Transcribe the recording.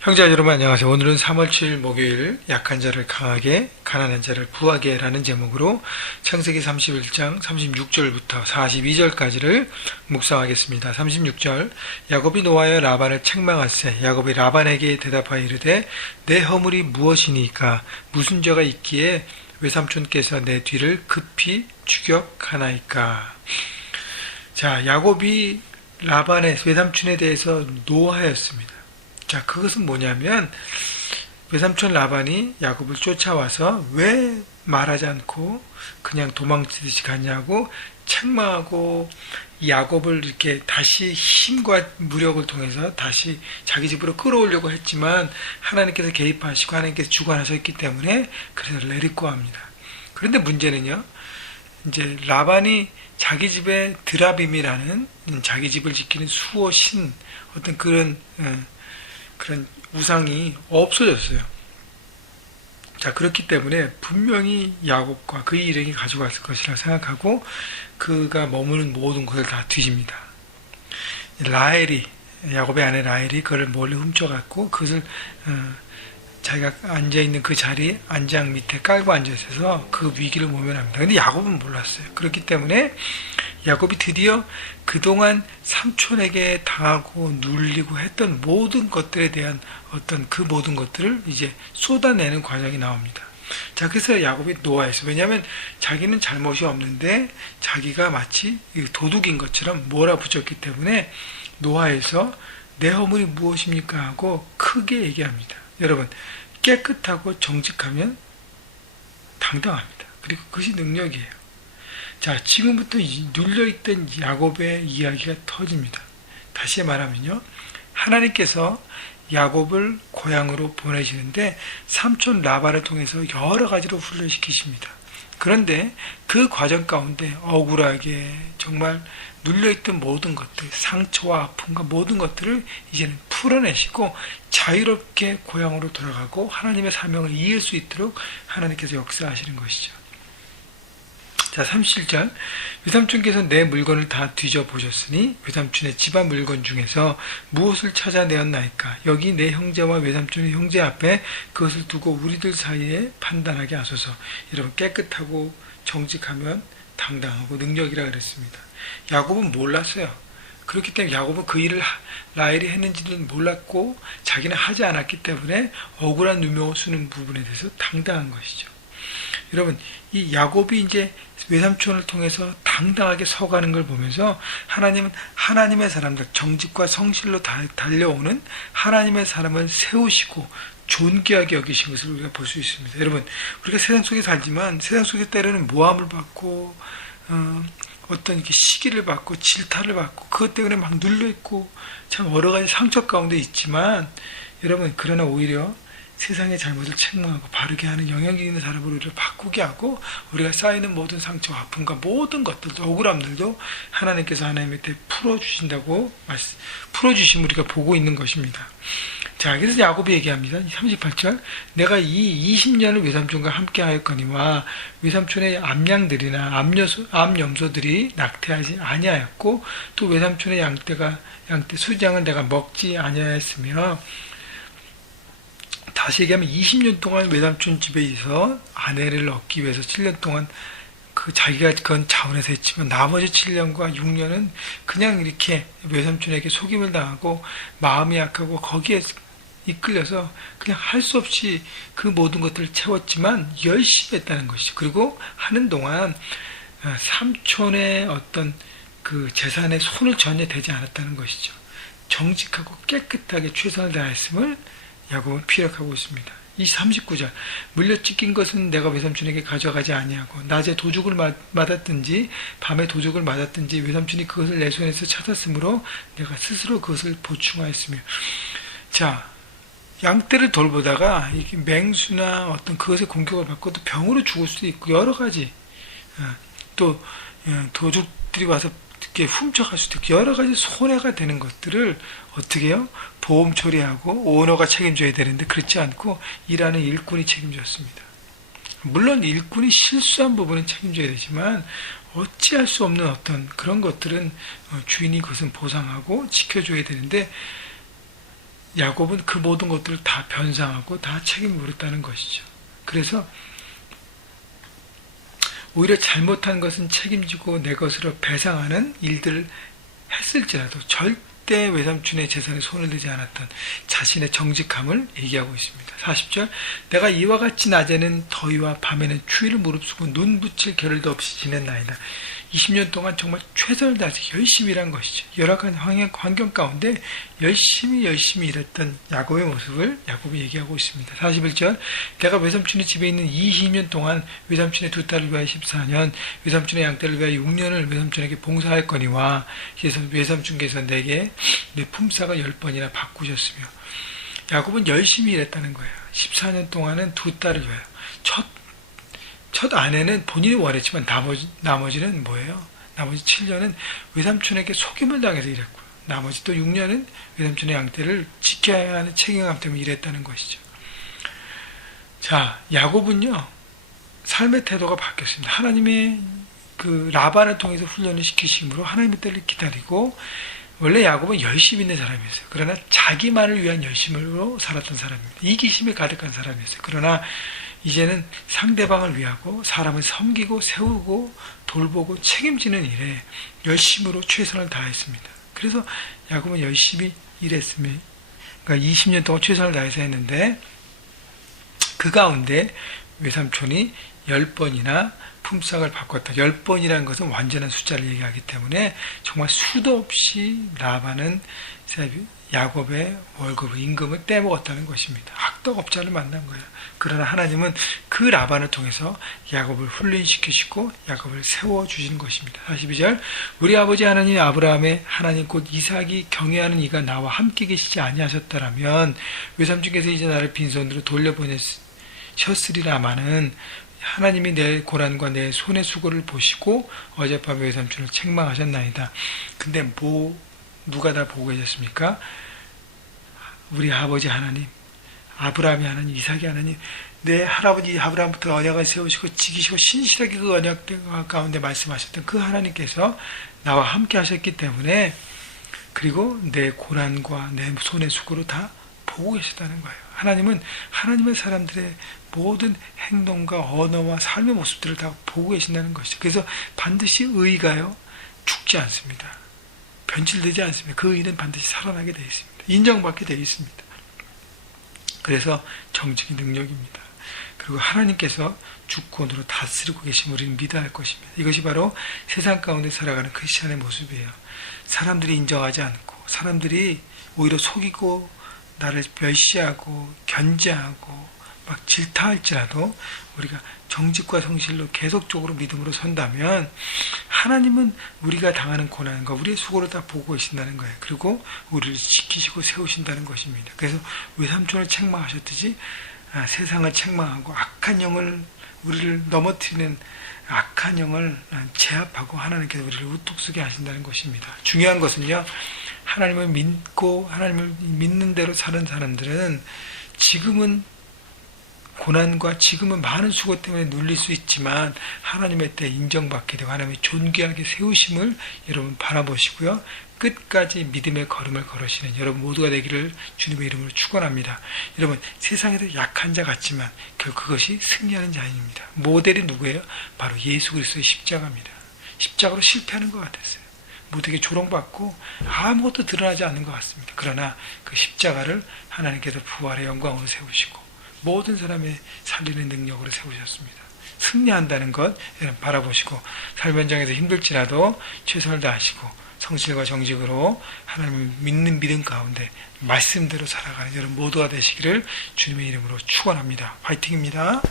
형제자 여러분 안녕하세요. 오늘은 3월 7일 목요일 약한 자를 강하게 가난한 자를 부하게 라는 제목으로 창세기 31장 36절부터 42절까지를 묵상하겠습니다. 36절 야곱이 노하여 라반을 책망하세 야곱이 라반에게 대답하여 이르되 내 허물이 무엇이니까 무슨 죄가 있기에 외삼촌께서 내 뒤를 급히 추격하나이까. 자, 야곱이 라반의 외삼촌에 대해서 노하였습니다. 자, 그것은 뭐냐면 외삼촌 라반이 야곱을 쫓아와서 왜 말하지 않고 그냥 도망치듯이 갔냐고 책망하고 야곱을 이렇게 다시 힘과 무력을 통해서 다시 자기 집으로 끌어오려고 했지만 하나님께서 개입하시고 하나님께서 주관하셨기 때문에 그래서 레리고 합니다. 그런데 문제는요, 이제 라반이 자기 집에 드라빔이라는 자기 집을 지키는 수호 신 어떤 그런 우상이 없어졌어요. 자, 그렇기 때문에 분명히 야곱과 그의 일행이 가져갔을 것이라 생각하고 그가 머무는 모든 것을 다 뒤집니다. 라헬이, 야곱의 아내 라헬이 그를 몰래 훔쳐갔고 그것을 자기가 앉아있는 그 자리에 안장 밑에 깔고 앉아있어서 그 위기를 모면합니다. 근데 야곱은 몰랐어요. 그렇기 때문에 야곱이 드디어 그동안 삼촌에게 당하고 눌리고 했던 모든 것들에 대한 어떤 그 모든 것들을 이제 쏟아내는 과정이 나옵니다. 자, 그래서 야곱이 노하였어요. 왜냐하면 자기는 잘못이 없는데 자기가 마치 도둑인 것처럼 몰아붙였기 때문에 노하에서 내 허물이 무엇입니까 하고 크게 얘기합니다. 여러분, 깨끗하고 정직하면 당당합니다. 그리고 그것이 능력이에요. 자, 지금부터 눌려있던 야곱의 이야기가 터집니다. 다시 말하면요, 하나님께서 야곱을 고향으로 보내시는데 삼촌 라반을 통해서 여러 가지로 훈련시키십니다. 그런데 그 과정 가운데 억울하게 정말 눌려있던 모든 것들, 상처와 아픔과 모든 것들을 이제는 풀어내시고 자유롭게 고향으로 돌아가고 하나님의 사명을 이을 수 있도록 하나님께서 역사하시는 것이죠. 자, 37절 외삼촌께서 내 물건을 다 뒤져보셨으니 외삼촌의 집안 물건 중에서 무엇을 찾아내었나이까. 여기 내 형제와 외삼촌의 형제 앞에 그것을 두고 우리들 사이에 판단하게 하소서. 여러분, 깨끗하고 정직하면 당당하고 능력이라 그랬습니다. 야곱은 몰랐어요. 그렇기 때문에 야곱은 그 일을 라헬이 했는지는 몰랐고 자기는 하지 않았기 때문에 억울한 누명 쓰는 부분에 대해서 당당한 것이죠. 여러분, 이 야곱이 이제 외삼촌을 통해서 당당하게 서가는 걸 보면서 하나님은 하나님의 사람들, 정직과 성실로 달려오는 하나님의 사람을 세우시고 존귀하게 여기신 것을 우리가 볼 수 있습니다. 여러분, 우리가 세상 속에 살지만 세상 속에 때로는 모함을 받고 어떤 이렇게 시기를 받고 질타를 받고 그것 때문에 막 눌려있고 참 여러 가지 상처 가운데 있지만 여러분, 그러나 오히려 세상의 잘못을 책망하고 바르게 하는 영향력 있는 사람으로 우리를 바꾸게 하고 우리가 쌓이는 모든 상처와 아픔과 모든 것들도 억울함들도 하나님께서 하나님의 때 풀어주신다고 풀어주심을 우리가 보고 있는 것입니다. 자, 그래서 야곱이 얘기합니다. 38절 내가 이 20년을 외삼촌과 함께 하였거니와 외삼촌의 암양들이나 암염소들이 낙태하지 아니하였고 또 외삼촌의 양떼 수장을 내가 먹지 아니하였으며. 다시 얘기하면 20년 동안 외삼촌 집에 있어 아내를 얻기 위해서 7년 동안 자기가 그건 자원해서 했지만 나머지 7년과 6년은 그냥 이렇게 외삼촌에게 속임을 당하고 마음이 약하고 거기에 이끌려서 그냥 할 수 없이 그 모든 것들을 채웠지만 열심히 했다는 것이죠. 그리고 하는 동안 삼촌의 어떤 그 재산에 손을 전혀 대지 않았다는 것이죠. 정직하고 깨끗하게 최선을 다했음을 야곱은 피력하고 있습니다. 이 39절 물려 찢긴 것은 내가 외삼촌에게 가져가지 아니하고 낮에 도둑을 맞았든지 밤에 도둑을 맞았든지 외삼촌이 그것을 내 손에서 찾았으므로 내가 스스로 그것을 보충하였으며. 자, 양떼를 돌보다가 이렇게 맹수나 어떤 그것에 공격을 받고 또 병으로 죽을 수도 있고 여러 가지 또 도둑들이 와서 이렇게 훔쳐갈 수도 있고 여러 가지 손해가 되는 것들을 어떻게 해요? 보험 처리하고 오너가 책임져야 되는데 그렇지 않고 일하는 일꾼이 책임졌습니다. 물론 일꾼이 실수한 부분은 책임져야 되지만 어찌할 수 없는 어떤 그런 것들은 주인이 그것은 보상하고 지켜줘야 되는데 야곱은 그 모든 것들을 다 변상하고 다 책임을 물었다는 것이죠. 그래서 오히려 잘못한 것은 책임지고 내 것으로 배상하는 일들을 했을지라도 절대 외삼촌의 재산에 손을 대지 않았던 자신의 정직함을 얘기하고 있습니다. 40절, 내가 이와 같이 낮에는 더위와 밤에는 추위를 무릅쓰고 눈 붙일 겨를도 없이 지냈나이다. 20년 동안 정말 최선을 다해서 열심히 일한 것이죠. 열악한 환경 가운데 열심히 일했던 야곱의 모습을 야곱이 얘기하고 있습니다. 41절, 내가 외삼촌의 집에 있는 20년 동안 외삼촌의 두 딸을 위하여 14년, 외삼촌의 양떼를 위하여 6년을 외삼촌에게 봉사하였거니와 그래서 외삼촌께서 내게 내 품삯을 10번이나 바꾸셨으며, 야곱은 열심히 일했다는 거예요. 14년 동안은 두 딸을 위하여. 첫 아내는 본인이 원했지만 나머지는 뭐예요? 나머지 7년은 외삼촌에게 속임을 당해서 일했고요. 나머지 또 6년은 외삼촌의 양떼를 지켜야 하는 책임감 때문에 일했다는 것이죠. 자, 야곱은요, 삶의 태도가 바뀌었습니다. 하나님의 그 라반을 통해서 훈련을 시키심으로 하나님의 때를 기다리고, 원래 야곱은 열심히 있는 사람이었어요. 그러나 자기만을 위한 열심으로 살았던 사람입니다. 이기심이 가득한 사람이었어요. 그러나 이제는 상대방을 위하고 사람을 섬기고 세우고 돌보고 책임지는 일에 열심으로 최선을 다했습니다. 그래서 야곱은 열심히 일했습니다. 그러니까 20년 동안 최선을 다해서 했는데, 그 가운데 외삼촌이 10번이나 품삯을 바꿨다. 10번이라는 것은 완전한 숫자를 얘기하기 때문에 정말 수도 없이 라반은 야곱의 월급을, 임금을 떼먹었다는 것입니다. 악덕업자를 만난 거예요. 그러나 하나님은 그 라반을 통해서 야곱을 훈련시키시고 야곱을 세워주시는 것입니다. 42절, 우리 아버지 하나님 아브라함의 하나님 곧 이삭이 경외하는 이가 나와 함께 계시지 아니하셨다라면 외삼촌께서 이제 나를 빈손으로 돌려보내셨으리라마는, 하나님이 내 고난과 내 손의 수고를 보시고 어젯밤에 외삼촌을 책망하셨나이다. 근데 누가 다 보고 계셨습니까? 우리 아버지 하나님, 아브라함이 하나님, 이삭이 하나님, 내 할아버지 아브라함부터 언약을 세우시고 지키시고 신실하게 그 언약 가운데 말씀하셨던 그 하나님께서 나와 함께 하셨기 때문에, 그리고 내 고난과 내 손의 수고를 다 보고 계셨다는 거예요. 하나님은 하나님의 사람들의 모든 행동과 언어와 삶의 모습들을 다 보고 계신다는 것이죠. 그래서 반드시 의가요, 죽지 않습니다. 변질되지 않습니다. 그 의는 반드시 살아나게 되어 있습니다. 인정받게 되어 있습니다. 그래서 정직이 능력입니다. 그리고 하나님께서 주권으로 다스리고 계심을 우리는 믿어야 할 것입니다. 이것이 바로 세상 가운데 살아가는 크리스찬의 모습이에요. 사람들이 인정하지 않고, 사람들이 오히려 속이고 나를 멸시하고 견제하고 막 질타할지라도 우리가 정직과 성실로 계속적으로 믿음으로 선다면 하나님은 우리가 당하는 고난과 우리의 수고를 다 보고 계신다는 거예요. 그리고 우리를 지키시고 세우신다는 것입니다. 그래서 외삼촌을 책망하셨듯이 세상을 책망하고 악한 영을, 우리를 넘어뜨리는 악한 영을 제압하고 하나님께서 우리를 우뚝 서게 하신다는 것입니다. 중요한 것은요, 하나님을 믿고 하나님을 믿는 대로 사는 사람들은 지금은 고난과 지금은 많은 수고 때문에 눌릴 수 있지만 하나님의 때 인정받게 되고 하나님의 존귀하게 세우심을 여러분 바라보시고요, 끝까지 믿음의 걸음을 걸으시는 여러분 모두가 되기를 주님의 이름으로 축원합니다. 여러분, 세상에도 약한 자 같지만 결국 그것이 승리하는 자입니다. 모델이 누구예요? 바로 예수 그리스도의 십자가입니다. 십자가로 실패하는 것 같았어요. 모두에게 조롱받고 아무것도 드러나지 않는 것 같습니다. 그러나 그 십자가를 하나님께서 부활의 영광으로 세우시고 모든 사람의 살리는 능력으로 세우셨습니다. 승리한다는 것 여러분 바라보시고, 삶 현장에서 힘들지라도 최선을 다하시고 성실과 정직으로 하나님을 믿는 믿음 가운데 말씀대로 살아가는 여러분 모두가 되시기를 주님의 이름으로 축원합니다. 화이팅입니다.